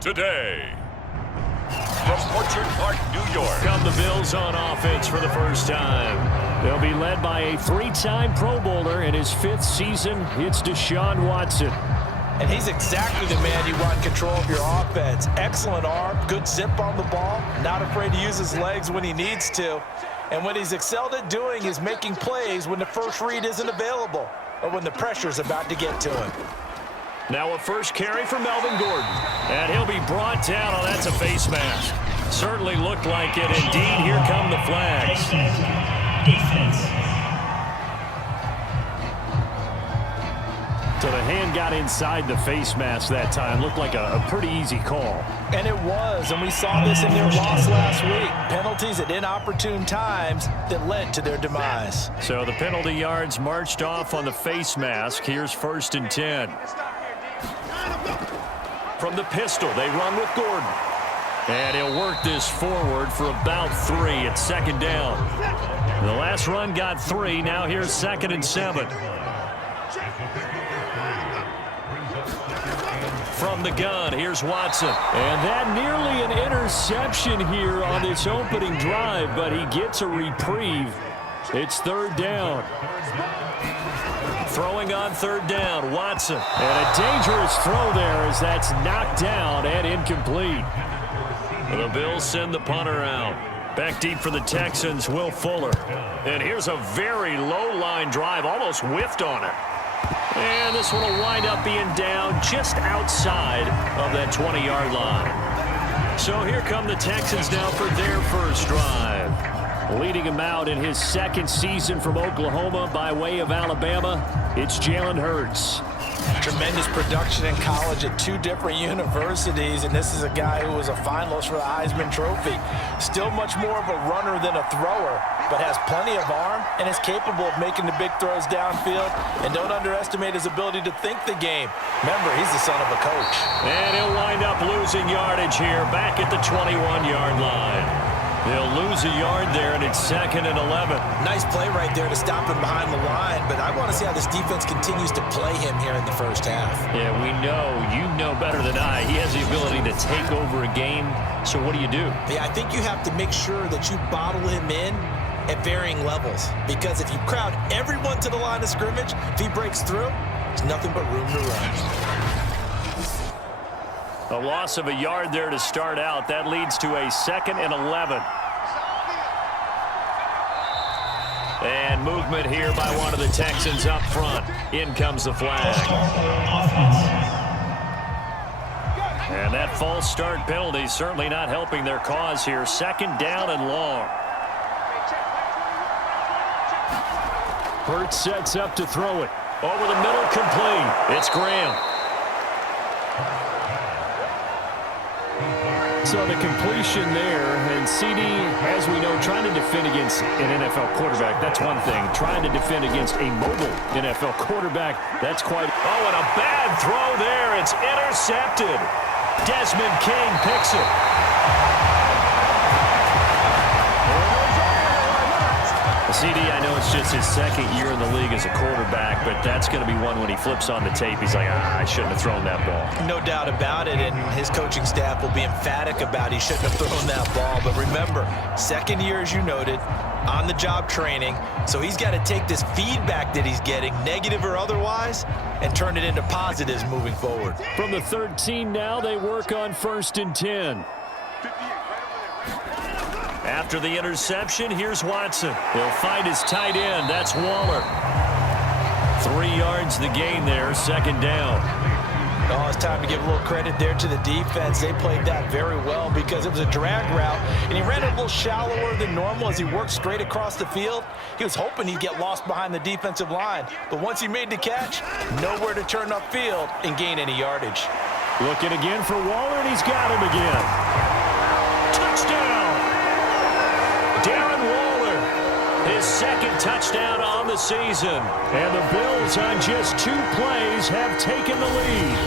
today. From Orchard Park, New York. Come the Bills on offense for the first time. They'll be led by a three-time Pro Bowler in his 5th season. It's Deshaun Watson. And he's exactly the man you want in control of your offense. Excellent arm, good zip on the ball, not afraid to use his legs when he needs to. And what he's excelled at doing is making plays when the first read isn't available or when the pressure's about to get to him. Now a first carry for Melvin Gordon. And he'll be brought down. Oh, that's a face mask. Certainly looked like it. Indeed, here come the flags. Defense. So the hand got inside the face mask that time. Looked like a pretty easy call. And it was, and we saw this in their loss last week. Penalties at inopportune times that led to their demise. So the penalty yards marched off on the face mask. Here's 1st and 10. From the pistol, they run with Gordon. And he'll work this forward for about 3 at 2nd down. The last run got 3. Now here's 2nd and 7. From the gun, here's Watson. And that nearly an interception here on this opening drive, but he gets a reprieve. It's 3rd down. Throwing on 3rd down, Watson. And a dangerous throw there as that's knocked down and incomplete. The Bills send the punter out. Back deep for the Texans, Will Fuller. And here's a very low line drive, almost whiffed on it. And this one will wind up being down just outside of that 20-yard line. So here come the Texans now for their first drive. Leading him out in his 2nd season from Oklahoma by way of Alabama, it's Jalen Hurts. Tremendous production in college at 2 different universities, and this is a guy who was a finalist for the Heisman Trophy. Still much more of a runner than a thrower, but has plenty of arm and is capable of making the big throws downfield. And don't underestimate his ability to think the game. Remember, he's the son of a coach. And he'll wind up losing yardage here back at the 21-yard line. They'll lose a yard there, and it's 2nd and 11. Nice play right there to stop him behind the line, but I want to see how this defense continues to play him here in the first half. Yeah, we know, you know better than I, he has the ability to take over a game. So what do you do? Yeah, I think you have to make sure that you bottle him in at varying levels, because if you crowd everyone to the line of scrimmage, if he breaks through, there's nothing but room to run. A loss of a yard there to start out. That leads to a 2nd and 11. And movement here by one of the Texans up front. In comes the flag. And that false start penalty certainly not helping their cause here. 2nd down and long. Hurts sets up to throw it. Over the middle, complete. It's Graham. So the completion there, and CD, as we know, trying to defend against an NFL quarterback, that's one thing. Trying to defend against a mobile NFL quarterback, that's quite... Oh, and a bad throw there. It's intercepted. Desmond King picks it. CD, I know it's just his 2nd year in the league as a quarterback, but that's going to be one when he flips on the tape. He's like, I shouldn't have thrown that ball. No doubt about it, and his coaching staff will be emphatic about he shouldn't have thrown that ball. But remember, 2nd year, as you noted, on-the-job training, so he's got to take this feedback that he's getting, negative or otherwise, and turn it into positives moving forward. From the 13 now, they work on 1st and 10. After the interception, here's Watson. He'll find his tight end. That's Waller. 3 yards the gain there, 2nd down. Oh, it's time to give a little credit there to the defense. They played that very well because it was a drag route, and he ran it a little shallower than normal as he worked straight across the field. He was hoping he'd get lost behind the defensive line, but once he made the catch, nowhere to turn upfield and gain any yardage. Looking again for Waller, and he's got him again. Touchdown! Darren Waller, his 2nd touchdown on the season. And the Bills on just 2 plays have taken the lead.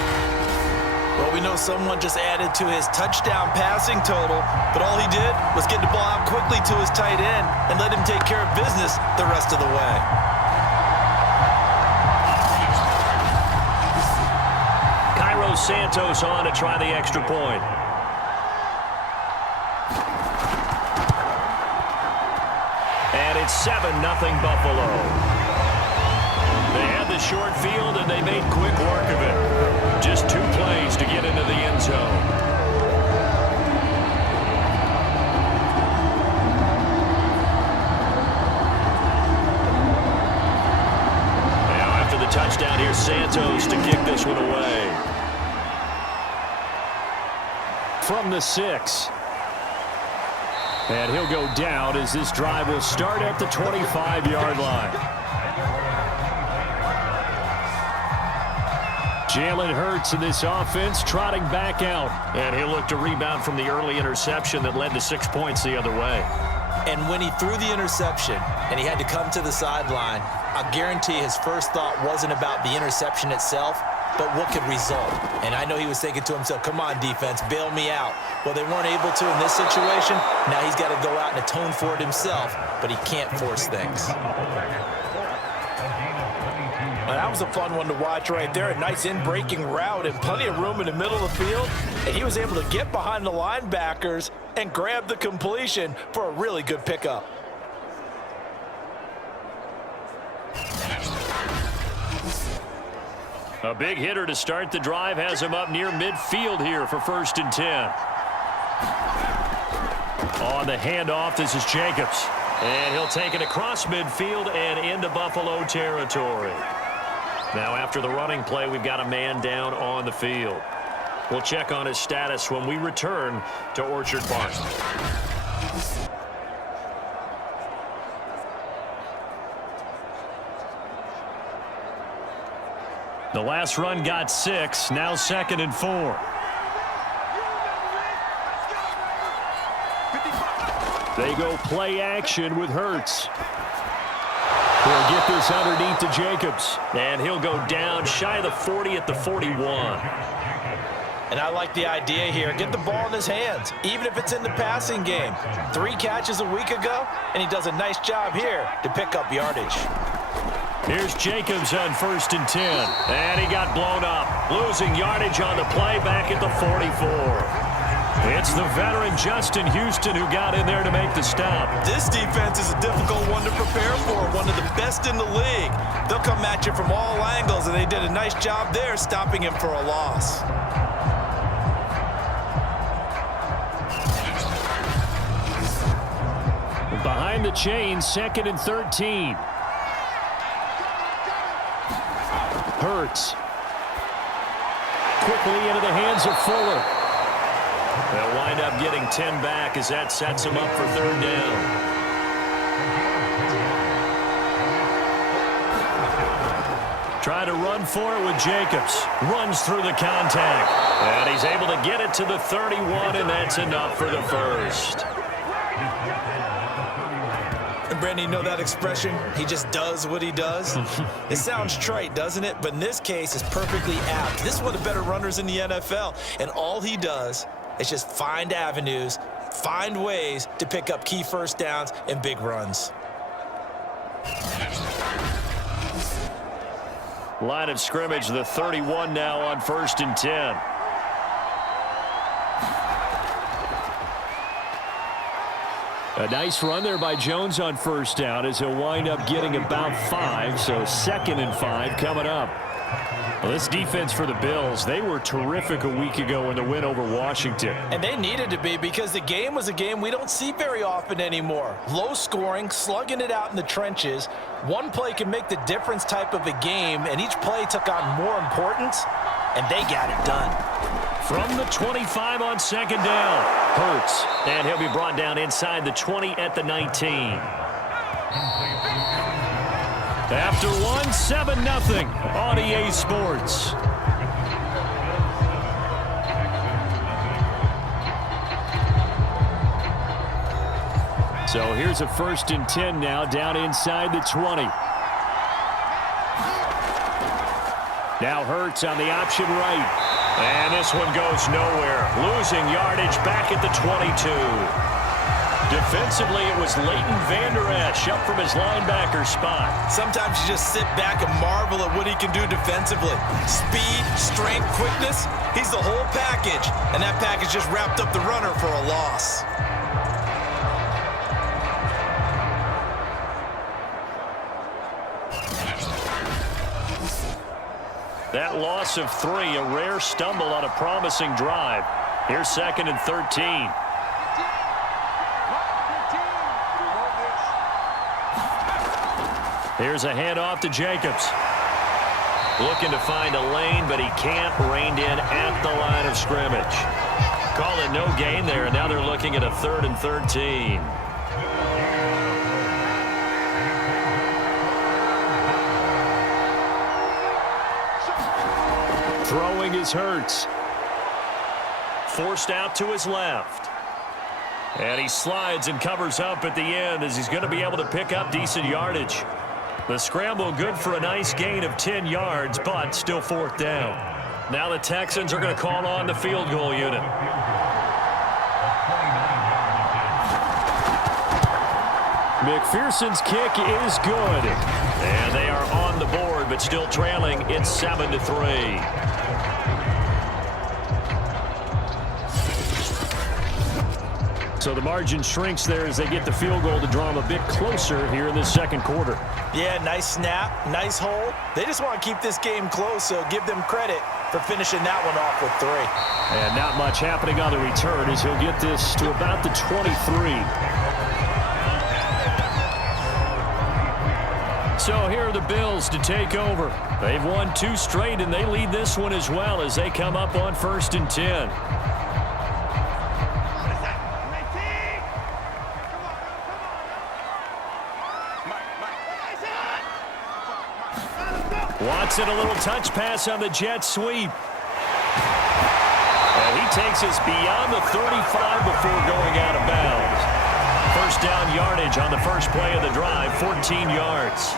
Well, we know someone just added to his touchdown passing total, but all he did was get the ball out quickly to his tight end and let him take care of business the rest of the way. Santos on to try the extra point. And it's 7-0 Buffalo. They had the short field, and they made quick work of it. Just 2 plays to get into the end zone. Now, after the touchdown, here's Santos to kick this one away. From the 6. And he'll go down as this drive will start at the 25-yard line. Jalen Hurts in this offense trotting back out. And he'll look to rebound from the early interception that led to 6 points the other way. And when he threw the interception and he had to come to the sideline, I guarantee his first thought wasn't about the interception itself, but what could result. And I know he was thinking to himself, come on, defense, bail me out. Well, they weren't able to in this situation. Now he's got to go out and atone for it himself, but he can't force things. Well, that was a fun one to watch right there. A nice in-breaking route and plenty of room in the middle of the field. And he was able to get behind the linebackers and grab the completion for a really good pickup. A big hitter to start the drive has him up near midfield here for 1st and 10. On the handoff, this is Jacobs. And he'll take it across midfield and into Buffalo territory. Now, after the running play, we've got a man down on the field. We'll check on his status when we return to Orchard Park. The last run got 6, now 2nd and 4. They go play action with Hurts. He'll get this underneath to Jacobs. And he'll go down shy of the 40 at the 41. And I like the idea here. Get the ball in his hands, even if it's in the passing game. 3 catches a week ago, and he does a nice job here to pick up yardage. Here's Jacobs on 1st and 10. And he got blown up. Losing yardage on the play back at the 44. It's the veteran Justin Houston who got in there to make the stop. This defense is a difficult one to prepare for, one of the best in the league. They'll come at you from all angles, and they did a nice job there stopping him for a loss. Behind the chains, 2nd and 13. Hurts. Quickly into the hands of Fuller. They'll wind up getting 10 back as that sets them up for 3rd down. Try to run for it with Jacobs. Runs through the contact. And he's able to get it to the 31, and that's enough for the first. Brandon, you know that expression? He just does what he does. It sounds trite, doesn't it? But in this case, it's perfectly apt. This is one of the better runners in the NFL, and all he does is just find avenues, find ways to pick up key first downs and big runs. Line of scrimmage, the 31 now on 1st and 10. A nice run there by Jones on 1st down as he'll wind up getting about 5, so 2nd and 5 coming up. Well, this defense for the Bills, they were terrific a week ago in the win over Washington. And they needed to be because the game was a game we don't see very often anymore. Low scoring, slugging it out in the trenches. One play can make the difference type of a game, and each play took on more importance, and they got it done. From the 25 on 2nd down, Hurts. And he'll be brought down inside the 20 at the 19. After one, 7-0 on EA Sports. So here's a 1st and 10 now down inside the 20. Now Hurts on the option right. And this one goes nowhere. Losing yardage back at the 22. Defensively, it was Leighton Vander Esch up from his linebacker spot. Sometimes you just sit back and marvel at what he can do defensively. Speed, strength, quickness, he's the whole package. And that package just wrapped up the runner for a loss. That loss of 3, a rare stumble on a promising drive. Here's 2nd and 13. Here's a handoff to Jacobs. Looking to find a lane, but he can't. Reined in at the line of scrimmage. Call it no gain there, and now they're looking at a 3rd and 13. Throwing is Hurts. Forced out to his left. And he slides and covers up at the end as he's going to be able to pick up decent yardage. The scramble good for a nice gain of 10 yards, but still 4th down. Now the Texans are going to call on the field goal unit. McPherson's kick is good. And they are on the board, but still trailing. It's 7-3. So the margin shrinks there as they get the field goal to draw them a bit closer here in this 2nd quarter. Yeah, nice snap, nice hold. They just want to keep this game close, so give them credit for finishing that one off with 3. And not much happening on the return as he'll get this to about the 23. So here are the Bills to take over. They've won 2 straight, and they lead this one as well as they come up on 1st and 10. Watson, a little touch pass on the jet sweep. And he takes us beyond the 35 before going out of bounds. 1st down yardage on the first play of the drive, 14 yards.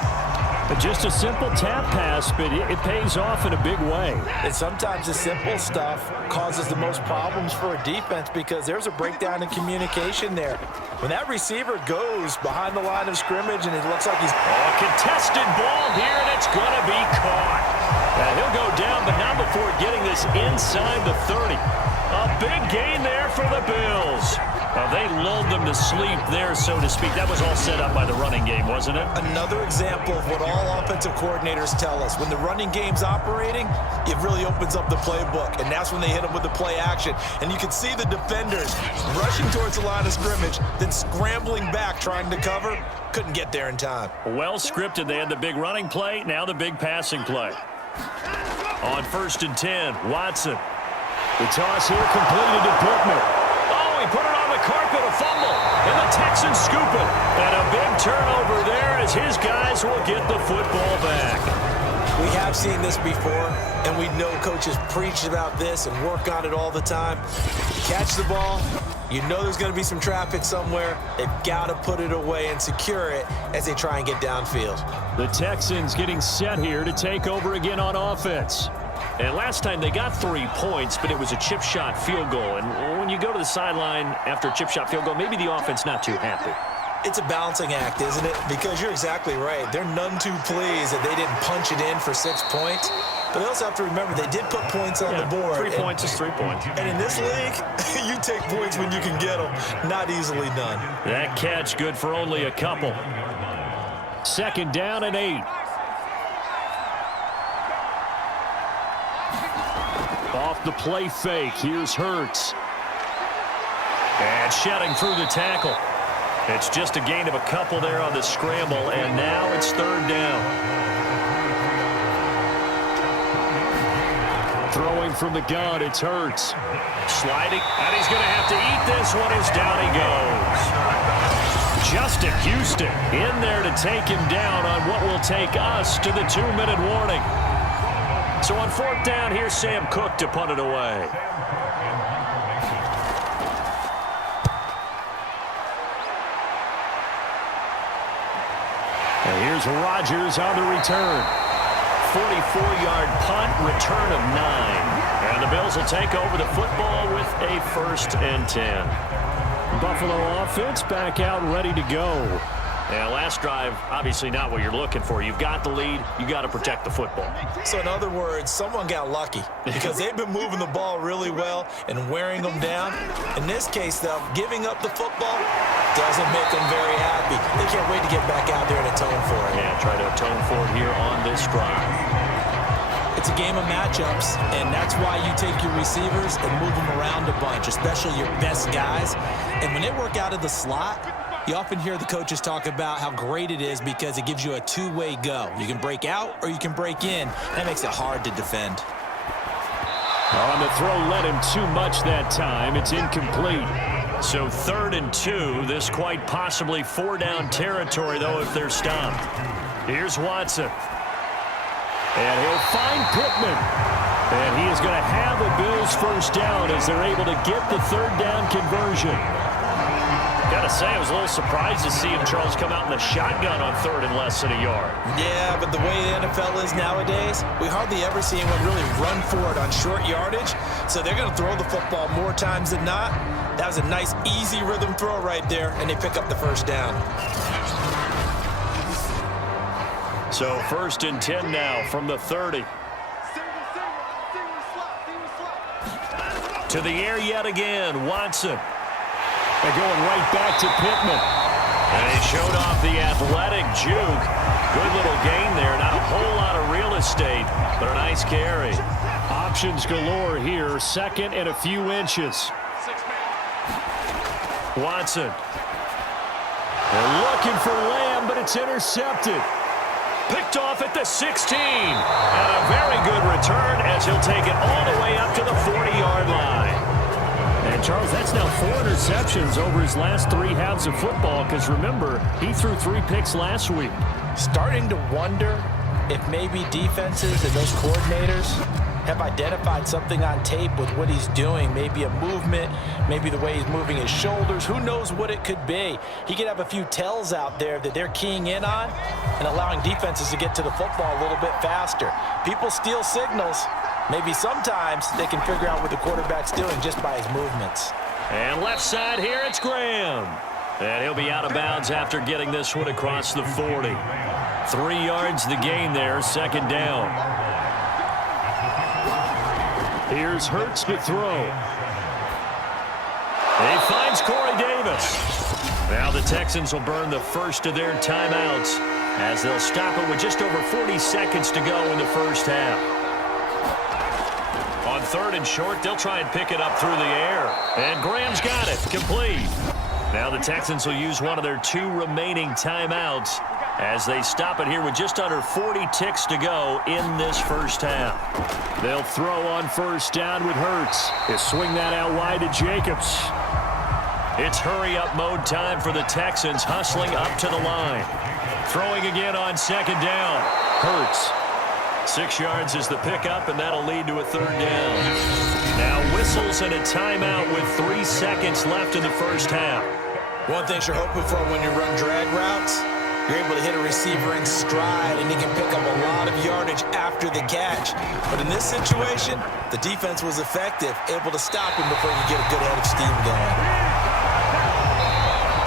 But just a simple tap pass, but it pays off in a big way. And sometimes the simple stuff causes the most problems for a defense because there's a breakdown in communication there. When that receiver goes behind the line of scrimmage and it looks like he's... A contested ball here, and it's going to be caught. And he'll go down, but not before getting this inside the 30. A big gain there for the Bills. They lulled them to sleep there, so to speak. That was all set up by the running game, wasn't it? Another example of what all offensive coordinators tell us. When the running game's operating, it really opens up the playbook, and that's when they hit them with the play action. And you can see the defenders rushing towards the line of scrimmage, then scrambling back trying to cover. Couldn't get there in time. Well scripted. They had the big running play, now the big passing play. On 1st and 10, Watson. The toss here completed to Brookman. Oh, he put it on the carpet, a fumble, and the Texans scoop it. And a big turnover there as his guys will get the football back. We have seen this before, and we know coaches preach about this and work on it all the time. Catch the ball. You know there's going to be some traffic somewhere. They've got to put it away and secure it as they try and get downfield. The Texans getting set here to take over again on offense. And last time they got 3 points, but it was a chip shot field goal. And when you go to the sideline after a chip shot field goal, maybe the offense not too happy. It's a balancing act, isn't it? Because you're exactly right. They're none too pleased that they didn't punch it in for 6 points. But they also have to remember they did put points on the board. 3 points is 3 points. And in this league, you take points when you can get them. Not easily done. That catch good for only a couple. 2nd down and 8. Off the play fake, here's Hurts. And shedding through the tackle. It's just a gain of a couple there on the scramble, and now it's 3rd down. Throwing from the gun, it's Hurts. Sliding, and he's going to have to eat this one as down he goes. Justin Houston in there to take him down on what will take us to the 2-minute warning. So on 4th down, here's Sam Cook to punt it away. And here's Rodgers on the return. 44-yard punt, return of 9. And the Bills will take over the football with a 1st and 10. Buffalo offense back out and ready to go. Yeah, last drive, obviously not what you're looking for. You've got the lead. You got to protect the football. So in other words, someone got lucky because they've been moving the ball really well and wearing them down. In this case, though, giving up the football doesn't make them very happy. They can't wait to get back out there and atone for it. Yeah, try to atone for it here on this drive. It's a game of matchups, and that's why you take your receivers and move them around a bunch, especially your best guys. And when they work out of the slot, you often hear the coaches talk about how great it is because it gives you a two-way go. You can break out or you can break in. That makes it hard to defend. On the throw, led him too much that time. It's incomplete. So 3rd and 2. This quite possibly 4-down territory, though, if they're stopped. Here's Watson. And he'll find Pittman. And he is going to have a Bills first down as they're able to get the 3rd down conversion. Got to say, I was a little surprised to see him, Charles, come out in the shotgun on 3rd and less than a yard. Yeah, but the way the NFL is nowadays, we hardly ever see anyone really run for it on short yardage. So they're going to throw the football more times than not. That was a nice, easy rhythm throw right there, and they pick up the first down. So 1st and 10 now from the 30. To the air yet again, Watson. They're going right back to Pittman. And he showed off the athletic juke. Good little gain there. Not a whole lot of real estate, but a nice carry. Options galore here. 2nd and a few inches. Watson. They're looking for Lamb, but it's intercepted. Picked off at the 16. And a very good return as he'll take it all the way up to the 40-yard line. And, Charles, that's now 4 interceptions over his last 3 halves of football because, remember, he threw 3 picks last week. Starting to wonder if maybe defenses and those coordinators have identified something on tape with what he's doing. Maybe a movement, maybe the way he's moving his shoulders. Who knows what it could be? He could have a few tells out there that they're keying in on and allowing defenses to get to the football a little bit faster. People steal signals. Maybe sometimes they can figure out what the quarterback's doing just by his movements. And left side here, it's Graham. And he'll be out of bounds after getting this one across the 40. 3 yards the gain there, 2nd down. Here's Hurts to throw. He finds Corey Davis. Now the Texans will burn the first of their timeouts as they'll stop it with just over 40 seconds to go in the first half. On 3rd and short, they'll try and pick it up through the air. And Graham's got it, complete. Now the Texans will use one of their 2 remaining timeouts as they stop it here with just under 40 ticks to go in this first half. They'll throw on 1st down with Hurts. He'll swing that out wide to Jacobs. It's hurry-up mode time for the Texans, hustling up to the line. Throwing again on 2nd down. Hurts. 6 yards is the pickup, and that'll lead to a 3rd down. Now whistles and a timeout with 3 seconds left in the first half. One thing you're hoping for when you run drag routes, you're able to hit a receiver in stride, and he can pick up a lot of yardage after the catch. But in this situation, the defense was effective, able to stop him before you get a good head of steam going.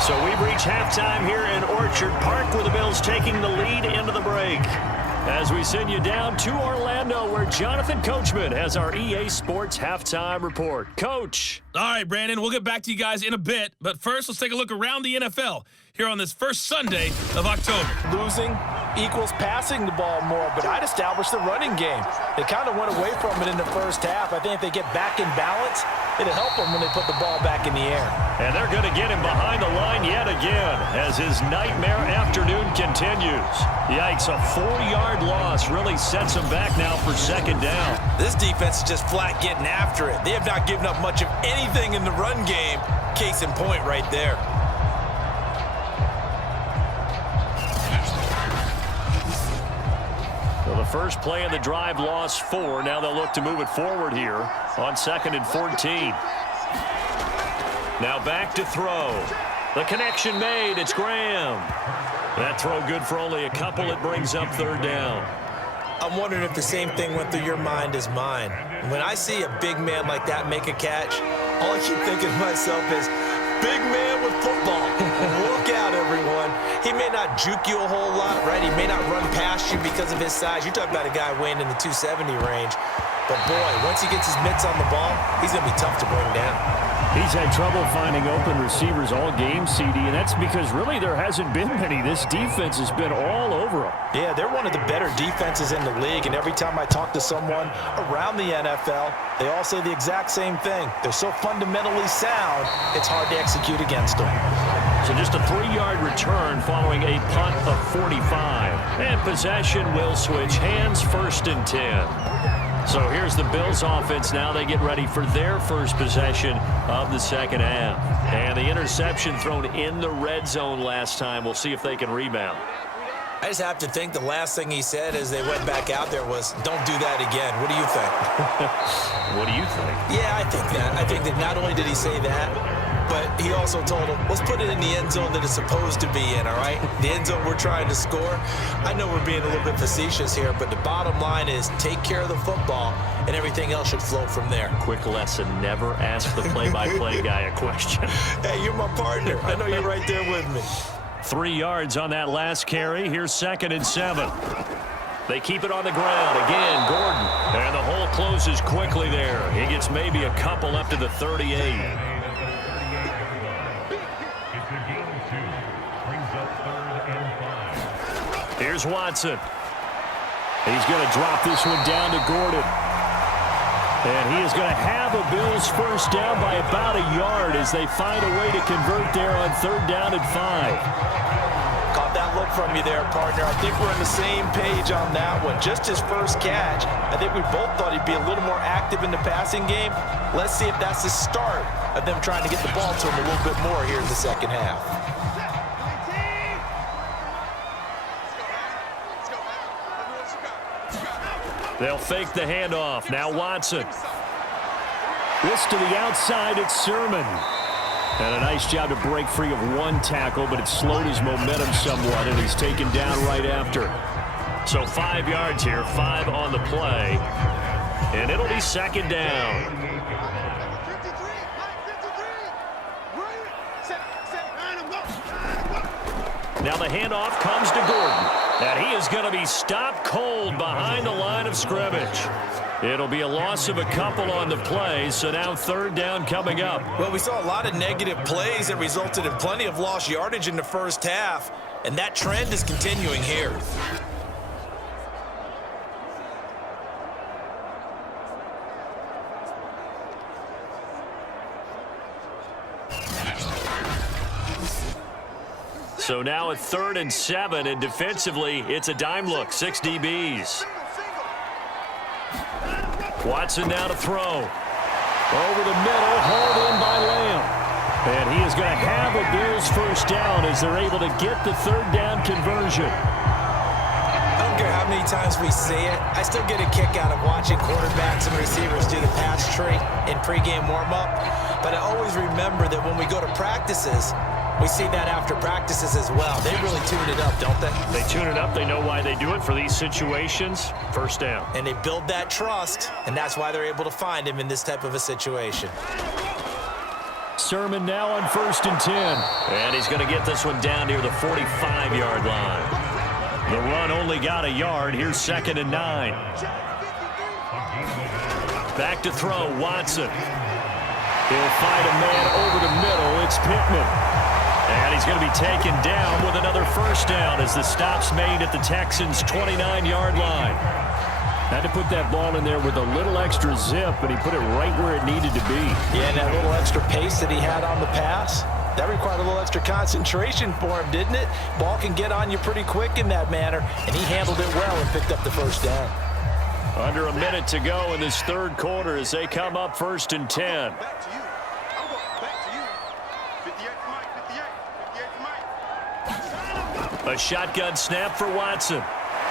So we've reached halftime here in Orchard Park with the Bills taking the lead into the break. As we send you down to Orlando, where Jonathan Coachman has our EA Sports halftime report. Coach. All right, Brandon, we'll get back to you guys in a bit. But first, let's take a look around the NFL here on this first Sunday of October. Losing equals passing the ball more, but I'd establish the running game. They kind of went away from it in the first half. I think if they get back in balance, it'll help them when they put the ball back in the air. And they're going to get him behind the line yet again as his nightmare afternoon continues. Yikes, a 4-yard loss really sets him back now for 2nd down. This defense is just flat getting after it. They have not given up much of anything in the run game. Case in point right there. Well, the first play of the drive lost 4. Now they'll look to move it forward here on 2nd and 14. Now back to throw. The connection made. It's Graham. That throw good for only a couple. It brings up 3rd down. I'm wondering if the same thing went through your mind as mine. When I see a big man like that make a catch, all I keep thinking to myself is, Big man with football. Look out, everyone. He may not juke you a whole lot, right? He may not run past you because of his size. You're talking about a guy weighing in the 270 range. But, boy, once he gets his mitts on the ball, he's going to be tough to bring down. He's had trouble finding open receivers all game, CD, and that's because really there hasn't been many. This defense has been all over him. Yeah, they're one of the better defenses in the league, and every time I talk to someone around the NFL, they all say the exact same thing. They're so fundamentally sound, it's hard to execute against them. So just a 3-yard return following a punt of 45. And possession will switch hands, 1st and 10. So here's the Bills offense now. They get ready for their first possession of the second half. And the interception thrown in the red zone last time. We'll see if they can rebound. I just have to think the last thing he said as they went back out there was, don't do that again. What do you think? What do you think? Yeah, I think that. I think that not only did he say that, but he also told him, let's put it in the end zone that it's supposed to be in, all right? The end zone we're trying to score. I know we're being a little bit facetious here, but the bottom line is take care of the football, and everything else should flow from there. Quick lesson, never ask the play-by-play guy a question. Hey, you're my partner. I know you're right there with me. 3 yards on that last carry. Here's 2nd and 7. They keep it on the ground. Again, Gordon. And the hole closes quickly there. He gets maybe a couple up to the 38. Here's Watson. He's going to drop this one down to Gordon. And he is going to have a Bills first down by about a yard as they find a way to convert there on 3rd down and 5. Caught that look from you there, partner. I think we're on the same page on that one. Just his first catch. I think we both thought he'd be a little more active in the passing game. Let's see if that's the start of them trying to get the ball to him a little bit more here in the second half. They'll fake the handoff. Now Watson. This to the outside. It's Sermon. And a nice job to break free of one tackle, but it slowed his momentum somewhat, and he's taken down right after. So 5 yards here, 5 on the play. And it'll be 2nd down. Now the handoff comes to Gordon. And he is going to be stopped cold behind the line of scrimmage. It'll be a loss of a couple on the play, so now 3rd down coming up. Well, we saw a lot of negative plays that resulted in plenty of lost yardage in the first half, and that trend is continuing here. So now at 3rd and 7, and defensively, it's a dime look, 6 DBs. Watson now to throw. Over the middle, hauled in by Lamb. And he is going to have a Bills first down as they're able to get the 3rd down conversion. I don't care how many times we say it, I still get a kick out of watching quarterbacks and receivers do the pass tree in pregame warm-up. But I always remember that when we go to practices, we see that after practices as well. They really tune it up, don't they? They tune it up. They know why they do it for these situations. First down. And they build that trust, and that's why they're able to find him in this type of a situation. Sermon now on 1st and 10. And he's going to get this one down near the 45-yard line. The run only got a yard. Here's 2nd and 9. Back to throw, Watson. He'll find a man over the middle. It's Pittman. And he's going to be taken down with another first down as the stop's made at the Texans' 29-yard line. Had to put that ball in there with a little extra zip, and he put it right where it needed to be. Yeah, and that little extra pace that he had on the pass, that required a little extra concentration for him, didn't it? Ball can get on you pretty quick in that manner, and he handled it well and picked up the first down. Under a minute to go in this 3rd quarter as they come up 1st and 10. A shotgun snap for Watson.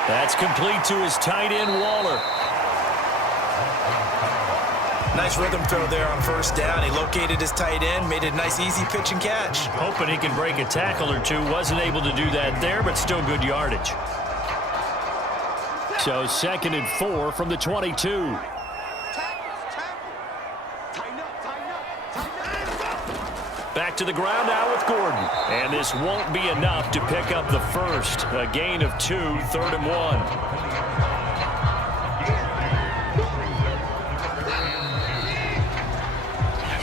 That's complete to his tight end, Waller. Nice rhythm throw there on first down. He located his tight end, made it a nice, easy pitch and catch. Hoping he can break a tackle or two. Wasn't able to do that there, but still good yardage. So 2nd and 4 from the 22. Back back to the ground now with Gordon. And this won't be enough to pick up the first. A gain of 2, 3rd and 1.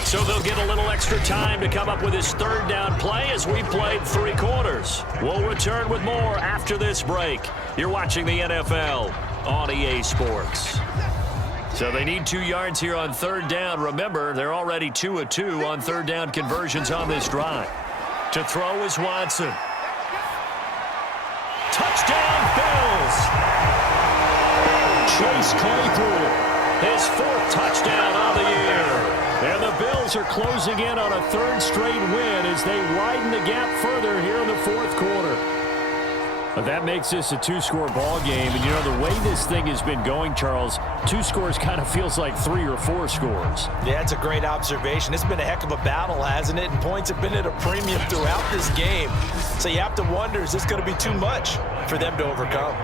So they'll get a little extra time to come up with his 3rd down play as we played 3 quarters. We'll return with more after this break. You're watching the NFL on EA Sports. So they need 2 yards here on 3rd down. Remember, they're already 2 of 2 on 3rd down conversions on this drive. To throw is Watson. Touchdown, Bills! Chase Claypool, his 4th touchdown on the year. And the Bills are closing in on a 3rd straight win as they widen the gap further here in the 4th quarter. But that makes this a 2-score ball game. And, you know, the way this thing has been going, Charles, 2 scores kind of feels like 3 or 4 scores. Yeah, it's a great observation. It's been a heck of a battle, hasn't it? And points have been at a premium throughout this game. So you have to wonder, is this going to be too much for them to overcome?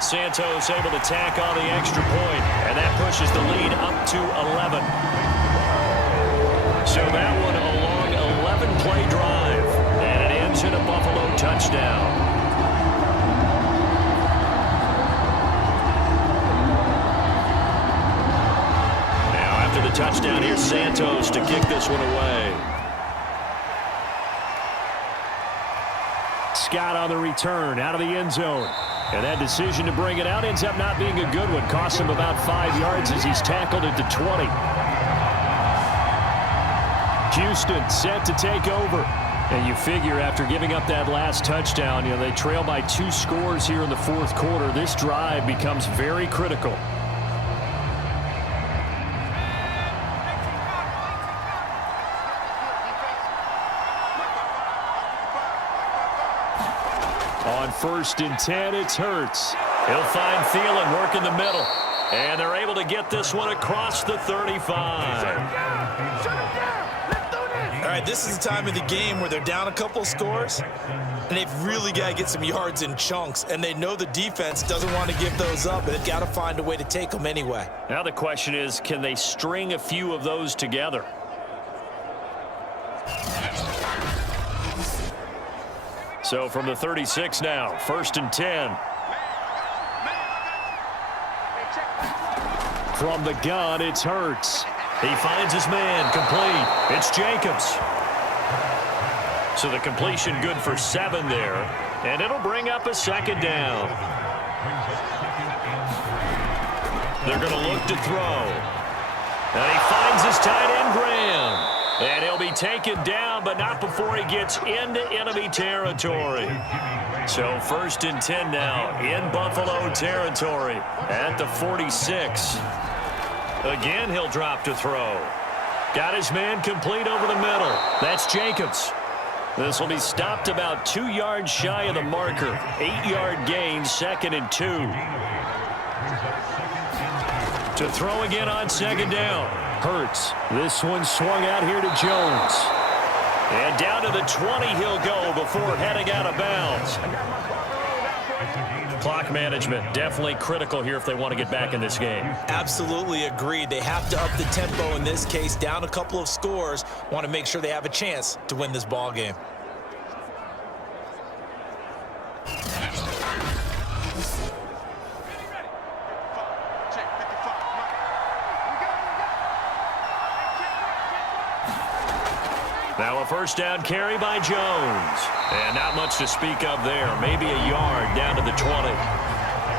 Santos able to tack on the extra point, and that pushes the lead up to 11. So that one a long 11-play drive, and it ends in a Buffalo touchdown. Now after the touchdown, here's Santos to kick this one away. Scott on the return, out of the end zone. And that decision to bring it out ends up not being a good one. Costs him about 5 yards as he's tackled at the 20. Houston set to take over. And you figure after giving up that last touchdown, you know, they trail by 2 scores here in the 4th quarter. This drive becomes very critical. On 1st and 10, it's Hurts. He'll find Thielen working the middle. And they're able to get this one across the 35. All right, this is the time of the game where they're down a couple of scores, and they've really got to get some yards in chunks, and they know the defense doesn't want to give those up, and they've got to find a way to take them anyway. Now the question is, can they string a few of those together? So from the 36 now, 1st and 10. From the gun, it's Hurts. He finds his man, complete. It's Jacobs. So the completion good for 7 there, and it'll bring up a 2nd down. They're going to look to throw. And he finds his tight end, Graham. And he'll be taken down, but not before he gets into enemy territory. So 1st and 10 now in Buffalo territory at the 46. Again, he'll drop to throw. Got his man complete over the middle. That's Jacobs. This will be stopped about 2 yards shy of the marker. 8-yard gain, 2nd and 2. To throw again on 2nd down. Hurts. This one swung out here to Jones. And down to the 20 he'll go before heading out of bounds. Clock management definitely critical here if they want to get back in this game. Absolutely agreed. They have to up the tempo in this case. Down a couple of scores. Want to make sure they have a chance to win this ball game. Now a 1st down carry by Jones. And not much to speak of there. Maybe a yard down to the 20.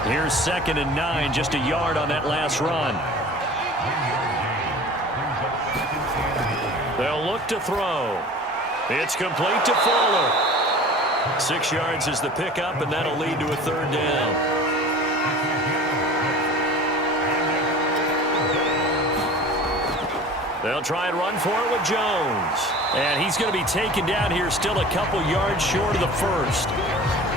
Here's 2nd and 9, just a yard on that last run. They'll look to throw. It's complete to Fuller. 6 yards is the pickup, and that'll lead to a 3rd down. They'll try and run for it with Jones. And he's going to be taken down here still a couple yards short of the 1st.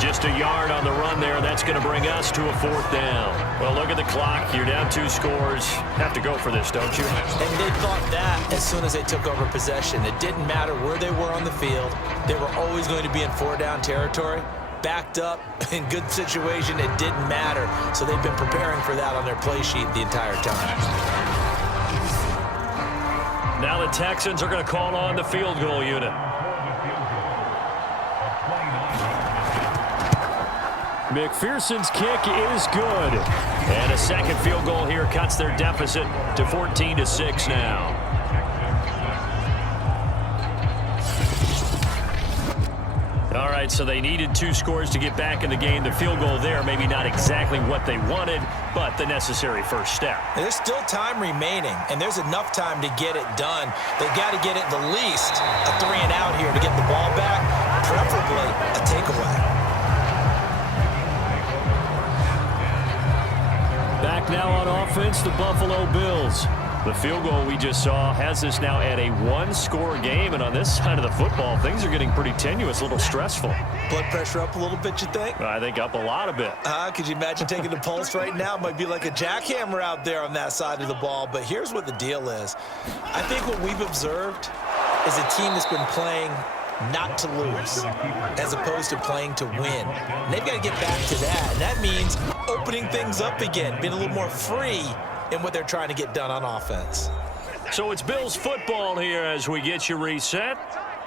Just a yard on the run there. That's going to bring us to a 4th down. Well, look at the clock. You're down 2 scores. Have to go for this, don't you? And they thought that as soon as they took over possession. It didn't matter where they were on the field. They were always going to be in 4-down territory. Backed up, in good situation, it didn't matter. So they've been preparing for that on their play sheet the entire time. Now the Texans are going to call on the field goal unit. McPherson's kick is good. And a second field goal here cuts their deficit to 14-6 now. All right, so they needed 2 scores to get back in the game. The field goal there, maybe not exactly what they wanted, but the necessary first step. There's still time remaining, and there's enough time to get it done. They've got to get it the least a 3 and out here to get the ball back, preferably a takeaway. Back now on offense, the Buffalo Bills. The field goal we just saw has us now at a 1-score game, and on this side of the football, things are getting pretty tenuous, a little stressful. Blood pressure up a little bit, you think? I think up a lot of bit. Could you imagine taking the pulse right now? It might be like a jackhammer out there on that side of the ball, but here's what the deal is. I think what we've observed is a team that's been playing not to lose as opposed to playing to win. And they've got to get back to that, and that means opening things up again, being a little more free in what they're trying to get done on offense. So it's Bills football here as we get you reset.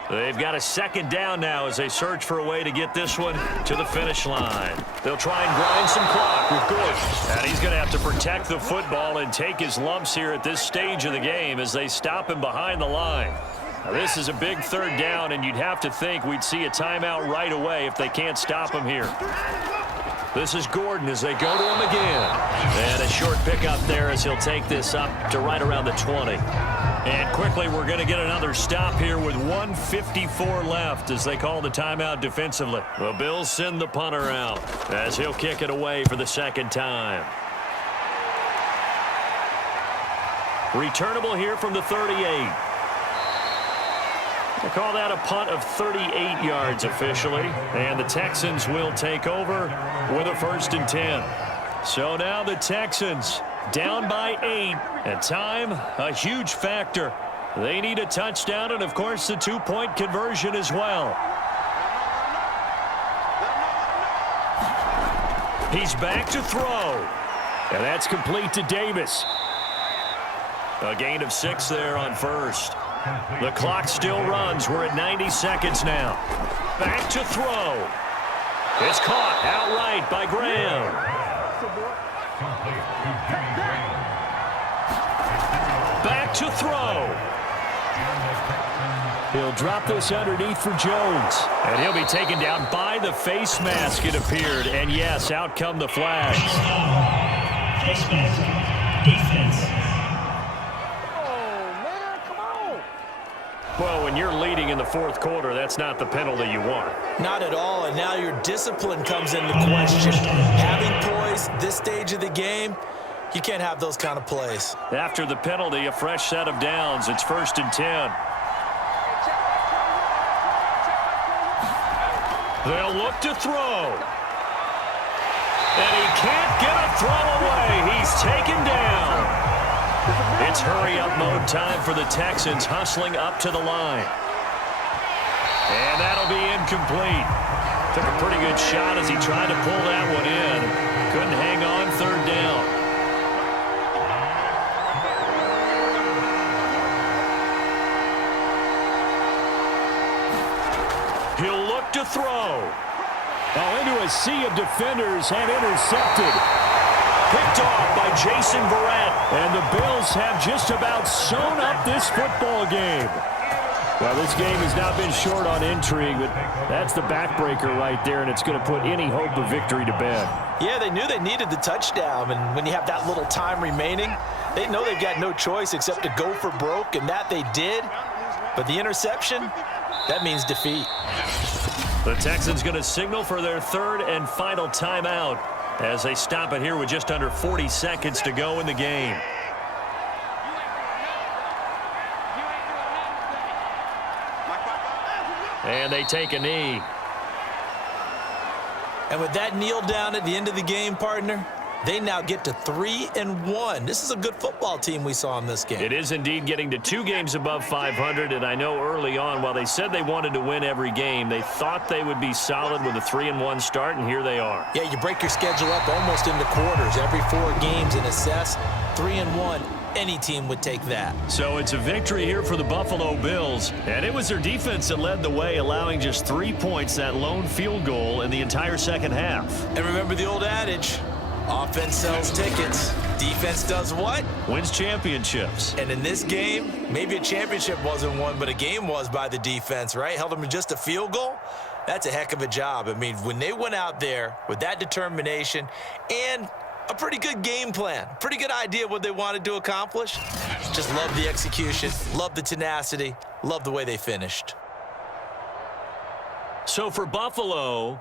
They've got a second down now as they search for a way to get this one to the finish line. They'll try and grind some clock with Gordon. And he's going to have to protect the football and take his lumps here at this stage of the game as they stop him behind the line. Now, this is a big third down, and you'd have to think we'd see a timeout right away if they can't stop him here. This is Gordon as they go to him again. And a short pickup there as he'll take this up to right around the 20. And quickly, we're going to get another stop here with 1:54 left as they call the timeout defensively. The Bills send the punter out as he'll kick it away for the second time. Returnable here from the 38. They call that a punt of 38 yards officially, and the Texans will take over with a 1st and 10. So now the Texans down by 8, and time a huge factor. They need a touchdown and, of course, the 2-point conversion as well. He's back to throw, and that's complete to Davis. A gain of 6 there on first. The clock still runs. We're at 90 seconds now. Back to throw. It's caught outright by Graham. Back to throw. He'll drop this underneath for Jones. And he'll be taken down by the face mask, it appeared. And yes, out come the flags. Face mask. Defense. Well, when you're leading in the 4th quarter, that's not the penalty you want. Not at all, and now your discipline comes into question. Having poise this stage of the game, you can't have those kind of plays. After the penalty, a fresh set of downs. It's 1st and 10. They'll look to throw. And he can't get a throw away. He's taken down. It's hurry-up mode time for the Texans, hustling up to the line. And that'll be incomplete. Took a pretty good shot as he tried to pull that one in. Couldn't hang on 3rd down. He'll look to throw. Oh, into a sea of defenders and intercepted. Picked off by Jason Verrett. And the Bills have just about sewn up this football game. Well, this game has not been short on intrigue, but that's the backbreaker right there, and it's going to put any hope of victory to bed. Yeah, they knew they needed the touchdown, and when you have that little time remaining, they know they've got no choice except to go for broke, and that they did. But the interception, that means defeat. The Texans going to signal for their 3rd and final timeout as they stop it here with just under 40 seconds to go in the game. And they take a knee. And with that kneel down at the end of the game, partner, they now get to 3-1. This is a good football team we saw in this game. It is indeed getting to 2 games above 500, and I know early on, while they said they wanted to win every game, they thought they would be solid with a 3-1 start, and here they are. Yeah, you break your schedule up almost into quarters, every 4 games, and assess 3-1. Any team would take that. So it's a victory here for the Buffalo Bills. And it was their defense that led the way, allowing just 3 points, that lone field goal in the entire second half. And remember the old adage, offense sells tickets. Defense does what? Wins championships. And in this game, maybe a championship wasn't won, but a game was by the defense, right? Held them to just a field goal. That's a heck of a job. I mean, when they went out there with that determination and a pretty good game plan, pretty good idea of what they wanted to accomplish, just love the execution, love the tenacity, love the way they finished. So for Buffalo,